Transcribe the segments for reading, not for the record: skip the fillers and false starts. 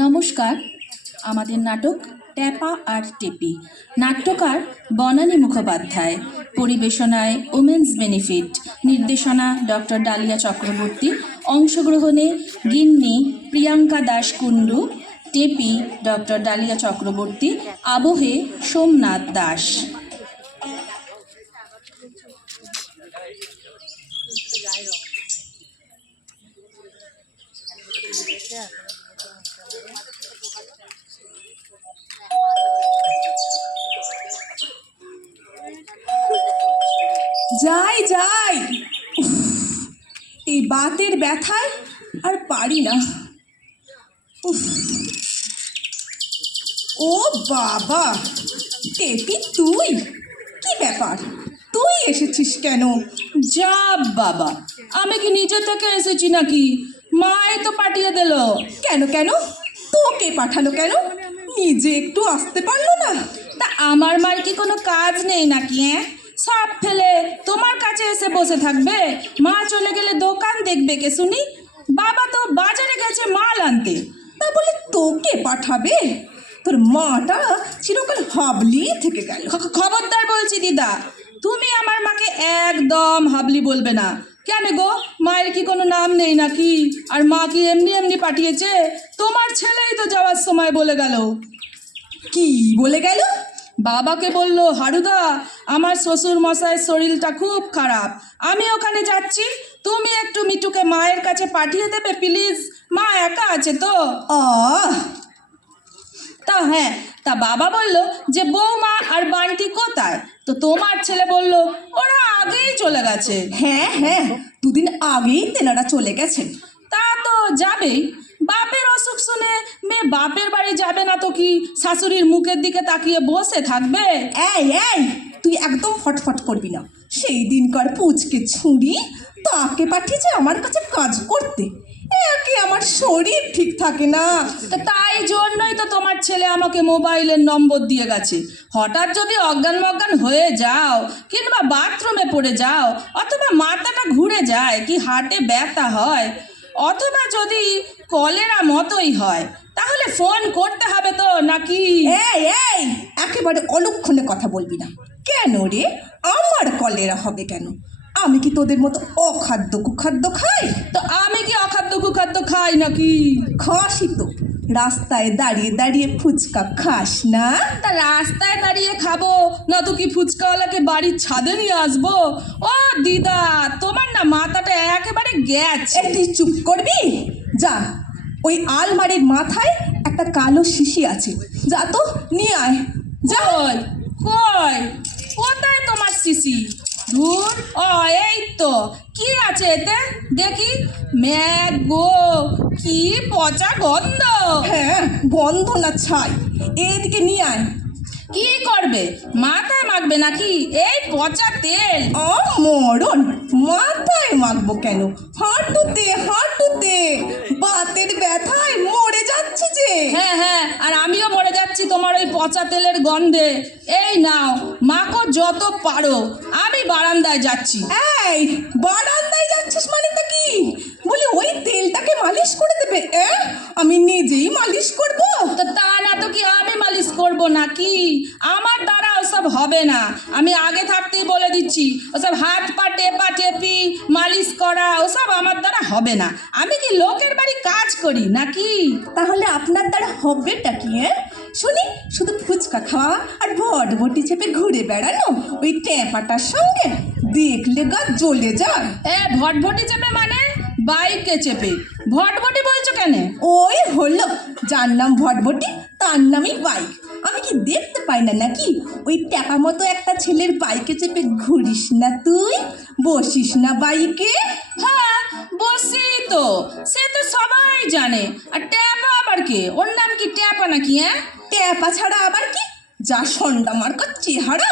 নমস্কার, আমাদের নাটক ট্যাপা আর টেপি। নাট্যকার বনানী মুখোপাধ্যায়, পরিবেশনায় উমেন্স বেনিফিট, নির্দেশনা ডক্টর ডালিয়া চক্রবর্তী, অংশগ্রহণে গিন্নি প্রিয়াঙ্কা দাস কুণ্ডু, টেপি ডক্টর ডালিয়া চক্রবর্তী, আবহে সোমনাথ দাস। যাই যাই, এই বাতের ব্যথায় আর পারি না। ও বাবা, টেপি তুই, কি ব্যাপার, তুই এসেছিস কেন? যা বাবা, আমি কি নিজে থেকে এসেছি নাকি? মাই তো পাঠিয়ে দিল। কেন কেন, তোকে পাঠালো কেন? নিজে একটু আসতে পারলো না? তা আমার মার কি কোনো কাজ নেই নাকি? সব ফেলে তোমার কাছে এসে বসে থাকবে? মা চলে গেলে দোকান দেখবে কে শুনি? বাবা তো বাজারে গেছে মাল আনতে। তা বলে তোকে পাঠাবে? তোর মাটা চিরকাল হাবলি থেকে গেল। খবরদার বলছি দিদা, তুমি আমার মাকে একদম হাবলি বলবে না। কেন গো, মায়ের কি কোনো নাম নেই নাকি? আর মা কি এমনি এমনি পাঠিয়েছে? তোমার ছেলেই তো যাওয়ার সময় বলে গেল। কি বলে গেল? বাবাকে বলল, হারুদা, আমার শ্বশুর মশাইয়ের শরীরটা খুব খারাপ, আমি ওখানে যাচ্ছি, তুমি একটু মিঠুকে মায়ের কাছে পাঠিয়ে দেবে প্লিজ, মা একা আছে তো। তা হ্যাঁ, তা বাবা বলল যে বৌমা আর বান্টি কোথায়? তো তোমার ছেলে বলল ওরা আগেই চলে গেছে। হ্যাঁ হ্যাঁ, দুদিন আগেই তেনারা চলে গেছে। তা তো যাবেই, বাপের অসুখ শুনে মেয়ে বাপের বাড়ি যাবে না তো কি শাশুড়ির মুখের দিকে তাকিয়ে বসে থাকবে? এই এই, তুই একদম ফটফট করবি না। সেই দিনকার পুচকে ছুরি তাকে পাঠিয়েছে আমার কাছে কাজ করতে। একে আমার শরীর ঠিক থাকে না। তো তাই জন্যই তো তোমার ছেলে আমাকে মোবাইলের নম্বর দিয়ে গেছে। হঠাৎ যদি অজ্ঞান মজ্ঞান হয়ে যাও, কিংবা বাথরুমে পড়ে যাও, অথবা মাথাটা ঘুরে যায়, কি হার্টে ব্যথা হয়, অথবা যদি কলেরা মতোই হয়, তাহলে ফোন করতে হবে তো নাকি? এই এই, একেবারে অলক্ষণে কথা বলবি না। কেন রে, আমার কলেরা হবে কেন? আমি কি তোদের মতো অখাদ্য কুখাদ্য খাই? তো আমি কি অখাদ্য কুখাদ্য খাই নাকি? খাসই তো, রাস্তায় দাঁড়িয়ে দাঁড়িয়ে ফুচকা খাস না? তা রাস্তায় দাঁড়িয়ে খাবো না তো কি ফুচকাওয়ালাকে বাড়ির ছাদে নিয়ে আসবো? ও দিদা, তোমার না মাথাটা একেবারে গেছে। তুই চুপ করবি? যা, ওই আলমারির মাথায় একটা কালো শিশি আছে, যা তো নিয়ে আয়। কই কই, কোথায় তোমার শিশি? ধুর, ও এই তো, কি আছে এতে দেখি? ম্যাগ গো, কি পচা গন্ধ। হ্যাঁ, গন্ধ না ছাই, এদিকে নিয়ে আয়। কি করবে, মাথায় মাখবে নাকি এই পচা তেল? মরণ, মাথায় মাখবো কেন? হাঁটুতে হাঁটুতে, বাতের ব্যথায় মরে যাচ্ছে যে। হ্যাঁ হ্যাঁ, আর আমিও মরে যাচ্ছি তোমার ওই পচা তেলের গন্ধে। এই নাও, মাখো যত পারো, আমি বারান্দায় যাচ্ছি। এই, বারান্দায় যাচ্ছিস মানে তা কি? বলি ওই তেলটাকে মালিশ করে দেবে? আমি নিজেই মালিশ করব? তো তা না তো কি আমি মালিশ করব নাকি? আমার দ্বারা ওসব হবে না, আমি আগে থাকতেই বলে দিচ্ছি। ওসব হাত পা টেপা টেপি মালিশ করা ওসব আমার দ্বারা হবে না। আমি কি লোকের বাড়ি কাজ করি নাকি? তাহলে আপনার দ্বারা হবেটা কি? শুনি, শুধু ফুচকা খাওয়া আর ভটভটি চেপে ঘুরে বেড়ানো ওই ট্যাপাটার সঙ্গে? দেখলে গা জ্বলে যায়। ভটভটি চেপে মানে? বাইকে চেপে ভটভটি বলছো কেন? ওই হলো, যার নাম ভটভটি তার নামই বাইক। আমি কি দেখতে পাই না নাকি? ওই ট্যাপা মতো একটা ছেলের বাইকে চেপে ঘুরিস না তুই, বসিস না বাইকে? হ্যাঁ বসি তো, সে তো সবাই জানে। আর ট্যাপা আবার কে? ওর নাম কি ট্যাপা নাকি? ট্যাপা ছাড়া আবার কি? যা সন্ডা মার্কার চেহারা,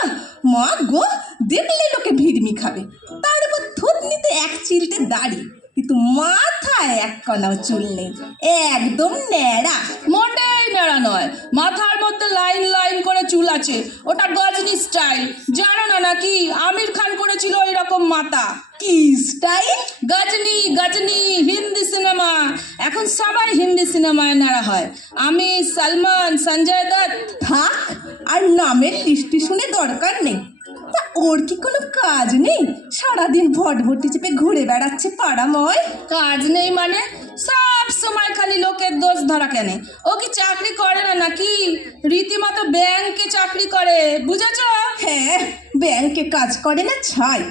মা গো, দেখলে লোকে ভিড়মি খাবে। তার উপর থুতনিতে এক চিলতে দাড়ি, কিন্তু মাথায় এক কণাও চুল নেই, একদম ন্যাড়া। মোটেই ন্যাড়া নয়, মাথার মধ্যে লাইন লাইন করে চুল আছে, ওটা গজনি স্টাইল। জানো না নাকি আমির খান করেছিল ওই রকম মাথা? কি স্টাইল? গজনি, গজনি হিন্দি সিনেমা সিনেমায় নেড়া হয়। আমি সালমান, সঞ্জয় দত্ত। থাক, আর নামের লিস্টি শুনে দরকার নেই। তা ওর কি কোনো কাজ নেই? সারাদিন ভটভটি চেপে ঘুরে বেড়াচ্ছে পাড়াময়। কাজ নেই মানে? সব সময় খালি লোকের দোষ ধরা কেন? ও কি চাকরি করে না নাকি? রীতিমতো ব্যাংকে চাকরি করে, বুঝেছ? হ্যাঁ, ব্যাংকে কাজ করে না ছাই।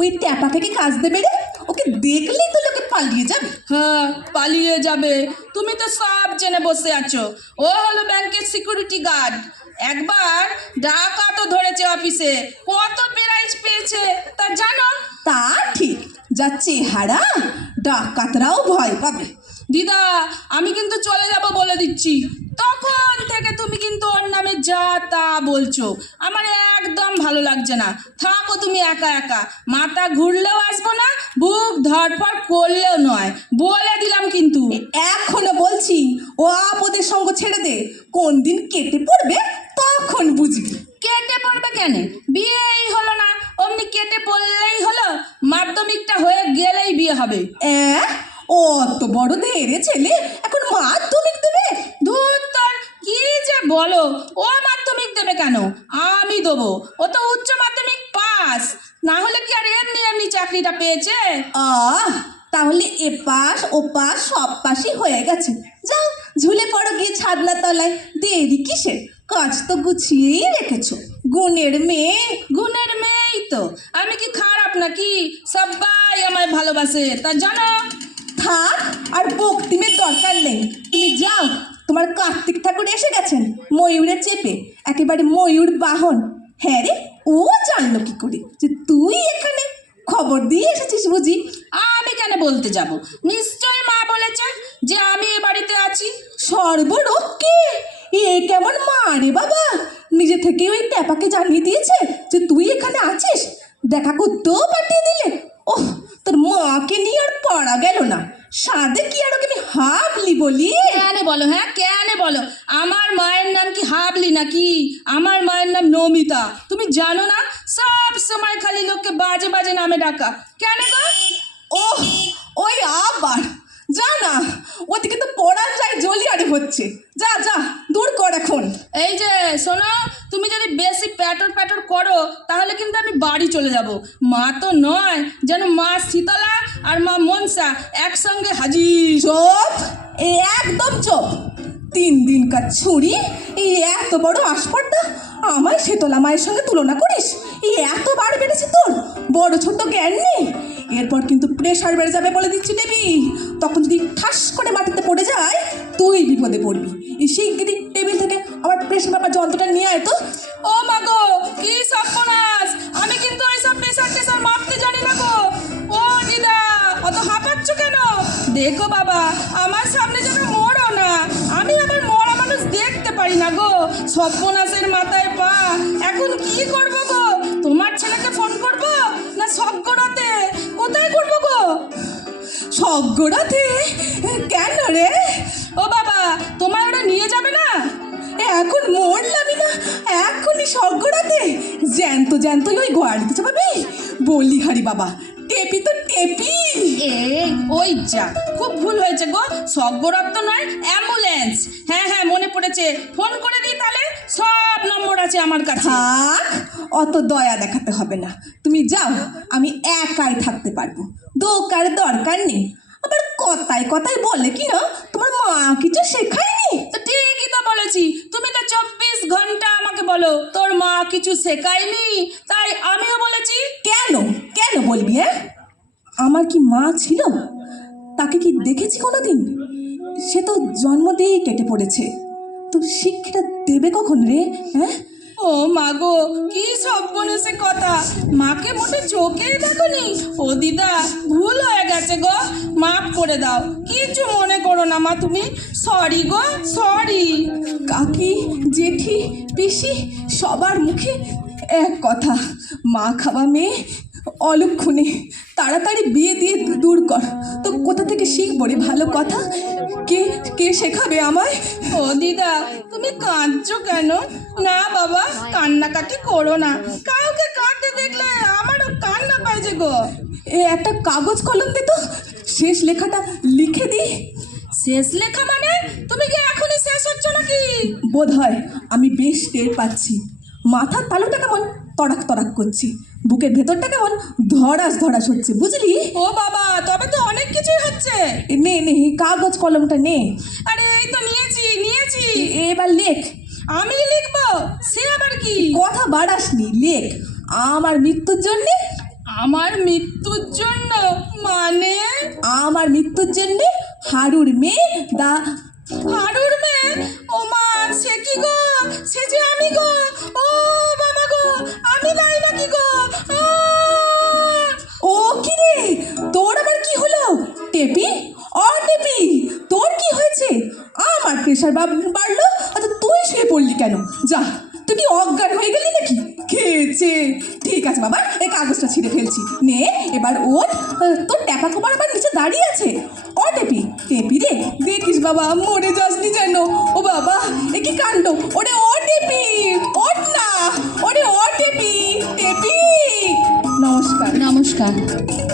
ওই ট্যাপাকে কি কাজ দেবে রে? ওকে দেখলেই তো লোকে পালিয়ে যাবে। হ্যাঁ, পালিয়ে যাবে। তুমি তো সব জেনে বসে আছো। ও হলো ব্যাংকের সিকিউরিটি গার্ড। একবার ডাকাতও ধরেছে অফিসে। কত প্রাইজ পেয়েছে তা জানো? তা ঠিক, যা চেহারা, ডাকাতরাও ভয় পাবে। দিদা, আমি কিন্তু চলে যাব বলে দিচ্ছি। তখন থেকে তুমি কিন্তু ওর নামে যা তা বলছো, আমার একদম ভালো লাগছে না। থাকো তুমি একা একা, মাথা ঘুরলেও আসবো না, বুক ধরফর করলেও নয়, বলে দিলাম কিন্তু। এখনো বলছি, ও আপদের সঙ্গ ছেড়ে দে। কোন দিন কেটে পড়বে তখন বুঝবি। কেটে পড়বে কেন? বিয়েই হলো না, অমনি কেটে পড়লেই হলো? মাধ্যমিকটা হয়ে গেলেই বিয়ে হবে। অত বড় ধেরে ছেলে এখন মাধ্যমিক দেবে? ধুর তোর, কি যে বলো! ও মাধ্যমিক দেবে কেন? আমি দেবো। ও তো উচ্চ মাধ্যমিক পাস, না হলে কি আর এমনি এমনি চাকরিটা পেয়েছে? তাহলে এ পাশ ও পাশ সব পাশই হয়ে গেছে। যাও, ঝুলে পড়ো গিয়ে ছাদনা তলায়। দেরি কিসে? কাজ তো গুছিয়েই রেখেছো। গুণের মেয়ে। গুণের মেয়েই তো। আমি কি খারাপ নাকি? সবাই আমায় ভালোবাসে, তা জানো? থাক, আর বক্তিমের দরকার নেই। তুমি যাও, তোমার কার্তিক ঠাকুর এসে গেছেন ময়ূরে চেপে, একেবারে ময়ূর বাহন। হ্যাঁ রে, ও জানলো কি করে যে তুই এখানে? খবর দিয়ে এসেছিস বুঝি? আমি কেন বলতে যাব? নিশ্চয় মা বলেছে যে আমি এ বাড়িতে আছি। সর্বরক্ষে! এ কেমন মা রে বাবা! নিজে থেকে ওই ট্যাপাকে জানিয়ে দিয়েছে যে তুই এখানে আছিস? দেখা করতেও পাঠিয়ে দিলে? ওহ, তোর মাকে নিয়ে আর পারা গেল না। সাদে কি আর ওকে আমি হাবলি বলি? কেন বলো? হ্যাঁ, কেন বলো? আমার মায়ের নাম কি হাবলি নাকি? আমার মায়ের নাম নমিতা। তুমি জানো না? সব সময় খালি লোককে বাজে বাজে নামে ডাকা। কেন গো? ওহ, ওই আবার যা না, ওদিকে তো পড়ার যায় জলিয়ারে হচ্ছে। যা যা, দূর কর এখন। এই যে শোনো, তুমি যদি বেশি প্যাটর প্যাটর করো তাহলে কিন্তু আমি বাড়ি চলে যাব। মা তো নয় যেন মা শীতলা আর মা মনসা একসঙ্গে হাজির। চোপ, একদম চোপ। 3 দিনকার ছুরি, এই এত বড় আসপর্দা আমায় শীতলা মায়ের সঙ্গে তুলনা করিস? এই এত বার বেড়েছে তোর, বড় ছোট জ্ঞান নেই। এরপর কিন্তু প্রেশার বেড়ে যাবে বলে দিচ্ছি দেবী। তখন যদি ঠাস করে মাটিতে পড়ে যায়, তুই বিপদে পড়বি। এই শিগগিরই টেবিল থেকে আমার প্রেশার মাপার যন্ত্রটা নিয়ে আয় তো। ও মা গো, কি সর্বনাশ! আমি কিন্তু এইসব প্রেশার টেশার মাপতে জানি না গো। ও দিদা, অত হাঁপাচ্ছ কেন? দেখো বাবা, আমার সামনে যেন মরো না। আমি আবার মরা মানুষ দেখতে পারি না গো। সর্বনাশের মাথায় পা। এখন কি করবো গো? তোমার ছেলেকে ফোন করবো না সজ্ঞরাতে? কোথায় করবো গো? সজ্ঞরাতে? কেন রে? ও বাবা, তোমায় ওরা নিয়ে যাবে না? এখন মরলামই না, এখনই সজ্ঞরাতে? জ্যান্ত জ্যান্তই ওই গোয়ালিতে চাপাবি? বলি হারি বাবা, টেপি তো টেপি। এই, ওই যা, খুব ভুল হয়েছে গো। সজ্ঞরাত তো নয়, অ্যাম্বুলেন্স। হ্যাঁ হ্যাঁ, মনে পড়েছে। ফোন করে দিই তাহলে, সব নম্বর আছে আমার কাছে। থাক, অত দয়া দেখাতে হবে না। তুমি যাও, আমি একাই থাকতে পারবো। দোকার দরকার নেই। আবার কথায় কথায় বলে কি না তোমার মা কিছু শেখায়নি? তো ঠিকই তো বলেছি। তুমি তো 24 ঘন্টা আমাকে বলো তোর মা কিছু শেখায়নি, তাই আমিও বলেছি। কেন কেন বলবি? আমার কি মা ছিল? তাকে কি দেখেছি কোনোদিন? সে তো জন্ম দিয়েই কেটে পড়েছে। তো শিক্ষাটা দেবে কখন রে? হ্যাঁ, ও মা গো, কি সর্বনেশে কথা! মাকে মোটে চোখেই দেখনি? ও দিদা, ভুল হয়ে গেছে গো, মাফ করে দাও। কিছু মনে করো না মা তুমি। সরি গো, সরি। কাকি, জেঠি, পিসি সবার মুখে এক কথা, মা খাওয়া মেয়ে অলক্ষণে। তাড়াতাড়ি বিয়ে দিয়ে দূর কর। তো কোথা থেকে শিখবো রে ভালো কথা? কে কে শেখাবে আমায়? ও দিদা, তুমি কাঁদছো কেন? না বাবা, কান্নাকাটি করো না। কাউকে কাঁদতে দেখলে আমারও কান্না পায় যে গো। একটা কাগজ কলম দে তো, শেষ লেখাটা লিখে দি। শেষ লেখা মানে তুমি কি এখনই শেষ হচ্ছ নাকি? বোধ হয় আমি বেশ টের পাচ্ছি। মাথার তালুটা কেমন তড়াক তড়াক করছি, বুকের ভেতরটা কেমন ধড়াস ধড়াস হচ্ছে, বুঝলি? ও বাবা, তবে তো অনেক কিছুই হচ্ছে। নে নে কাগজ কলমটা নে। আরে এই তো নিয়েছি। এবার লেখ। আমি লিখবো? সে আবার কি? কথা বাড়াসনি, লেখ। আমার মৃত্যুর জন্যে। আমার মৃত্যুর জন্য মানে? আমার মৃত্যুর জন্যে হারুর মেয়ে হারুর মেয়ে? ও মা, সে কি গো? সে যে আমি গো। ও বাবা গো, আমি দাঁড়ি নাকি গো? ও কি রে, তোর আবার কি হলো? টেপি, টেপি, তোর কি হয়েছে? আমার প্রেশার বাড়লো, আচ্ছা তুই শুয়ে পড়লি কেন? যা, তুই কি অজ্ঞান হয়ে গেলি নাকি? খেয়েছে। ঠিক আছে বাবা, এই কাগজটা ছিঁড়ে ফেলছি। নে এবার ওঠ। তোর ট্যাপা কুমার আবার নিচে দাঁড়িয়ে আছে। টেপি, টেপি রে, দেখিস বাবা মরে যাসনি যেন। ও বাবা, এ কি কাণ্ড! ওরে ও টেপি, ওঠ না। ওরে ও টেপি, টেপি। নমস্কার। নমস্কার।